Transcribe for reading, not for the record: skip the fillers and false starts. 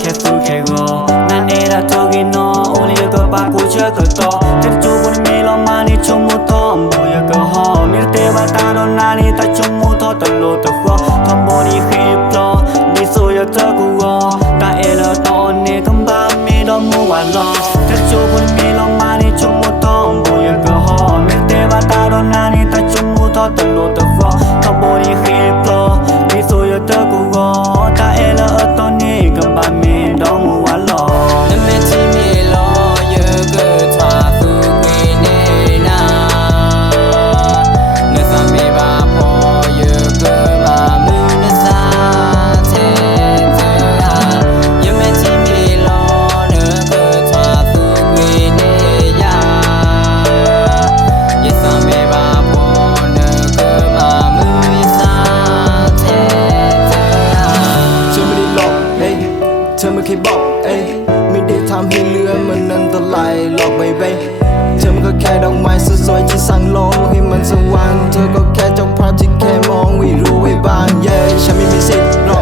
แค่สู้แค่รอนั่นเองละทุกทีน้องโอเลี้ยก็ปากกูเชื่อก็ต่อจะจูบนมีลมมานี่ชมมุทอมบุยก็หอมีเตะบาตาโดนนานี่ตาชมมุทอตโลตะหัวทำบอดี้ฮิปโลดิสู้ยเธอกูรอตาเอละตอนนี้คำบ้ามีดอมมัวรอจะจูบนมีลมมานี่ชมมุทอมบุยก็หอมีเตะบาตาโดนนานี่ตาชมมุทอตโลตะหัวทำบอดี้ฮิปโลดิสู้ยเธอกูรอตาเอละตอนนี้คำบ้ามีดอมมัวรอนั่นไม่ใช่มีรอเยอะเกินทว่าสุขีเนนาเนื้อสามีบาพอเยอะเกินมามือเนื้อสาเทเธอยังไม่ใช่มีรอเนื้อเกินทว่าสุขีเนยายังสามีบาพอเนื้อเกินมามือเนื้อสาเทเธอเธอไม่ได้หลอกเอ้ยเธอไม่เคยบอกเอ้ยไม่ได้ทำให้เรือมันอันตรายหรอกเบย์เธอมันก็แค่ดอกไม้สวยๆที่สั่งลงให้มันสว่างเธอก็แค่เจ้าภาพที่แค่มองไม่รู้ไว้บ้างเย่ฉันไม่มีสิทธิ์หรอก